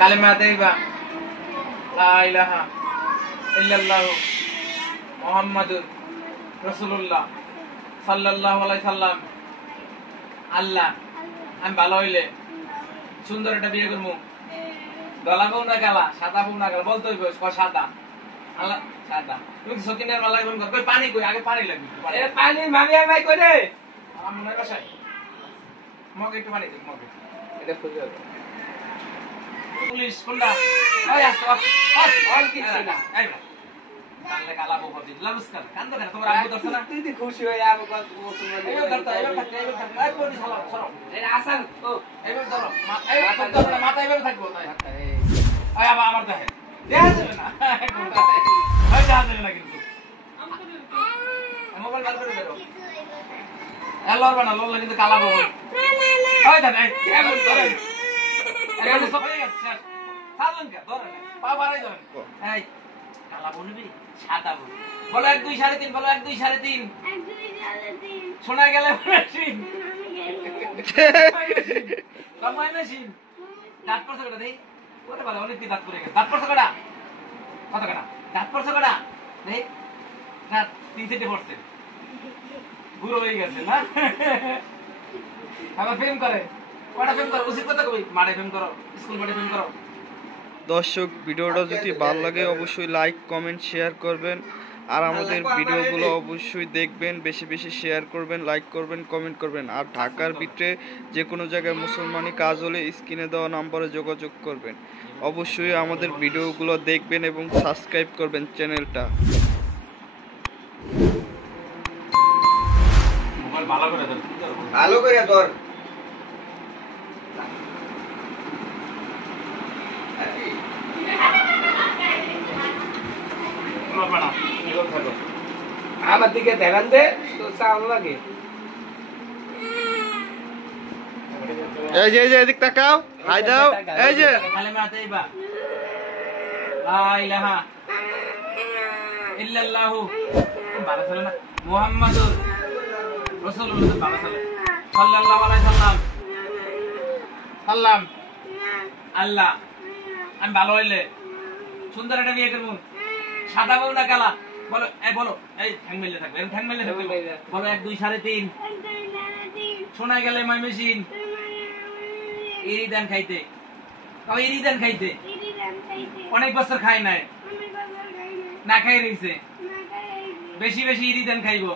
কালেমা দেবা লা ইলাহা ইল্লাল্লাহ মুহাম্মাদুর রাসূলুল্লাহ সাল্লাল্লাহু আলাইহি সাল্লাম। আল্লাহ আমি ভালো হইলে সুন্দর একটা বিয়ে করবো। গলা বউ না গেলা, সাদা বউ না গেলা, বলতে হইব সাদা। আল্লাহ সাদা। তুমি সকিনের মালাই বল কই পানি কই আগে পানি লাগবে। এ পানি মামি ভাই কই রে? আমার মনে কষাই। মগে একটু পানি দে মগে। এটা খুঁজে দাও। পুলিশ কোনটা? ওই আসো। আর কিছু না। এই না। তাহলে কালা বউ বদি। লামস্কার। কান্দ কেন তোমার আব্বু দর্শন না? তুই খুশি হয়ে আবো কত মুসলমান। এই ধরতা এই থাকতে এই থাকতে। এই কোন সালা সরো। এই আসান ও এই ধরো। এই ধরো মাথা এইভাবে থাকবো তাই হাত। এই আমার দেখে। দেখা যাবে না। কোনটা? এই দেখা যাবে না কিন্তু। মোবাইল বার করে দাও। এলর বানা লল কিন্তু কালা বউ। ওই দেখ এই এমন করে। এমন সব হয়ে গেছে। সালন কে ধরে না। পা বাড়াই দেন। এই কালা বউ নিবি সাদা বউ। বলো 1 2 3.5 বলো 1 2 3.5 1 2 3.5 শোনা গেলে মেশিন কমাই মেশিন দাঁত পড়ছে কটা দেই ওরে বলে অনেক দাঁত পড়ে গেছে দাঁত পড়ছে কটা কত কটা দাঁত পড়ছে কটা দেই না 3 সেটে পড়ছে বুড়ো হয়ে গেছে না আবার ফেম করে কটা ফেম করে উচিত কথা কই মাঠে ফেম করো স্কুল মাঠে ফেম করো। দর্শক ভিডিওটা যদি ভালো লাগে অবশ্যই লাইক কমেন্ট শেয়ার করবেন আর আমাদের ভিডিওগুলো অবশ্যই দেখবেন, বেশি বেশি শেয়ার করবেন, লাইক করবেন, কমেন্ট করবেন। আর ঢাকার ভিতরে যে কোনো জায়গায় মুসলমানি কাজ হলে স্ক্রিনে দেওয়া নম্বরে যোগাযোগ করবেন। অবশ্যই আমাদের ভিডিওগুলো দেখবেন এবং সাবস্ক্রাইব করবেন চ্যানেলটা। ভালো করে ধর আমার দিকে ধ্যান দে তো সাউন্ড লাগে। এই যে এদিক তাকাও, হাই দাও। এই যে কালেমা তাইবা লা ইলাহা ইল্লাল্লাহ মুহাম্মাদুর রাসূলুল্লাহ সাল্লাল্লাহু আলাইহি সাল্লাম। আল্লাহ আমি ভালো হইলে সুন্দর একটা বিয়ে করব। সাদা বউ না কালা বলো এই বলো এই ঠ্যাং মেলে থাকবে ঠ্যাং মেলে থাকবে বলো 1 2 3.5 শোনা গেলে মাই মেশিন ইরিদান খাইতে কই ইরিদান খাইতে অনেক বছর খাই নাই না খাই রইছে বেশি বেশি ইরিদান খাইবো।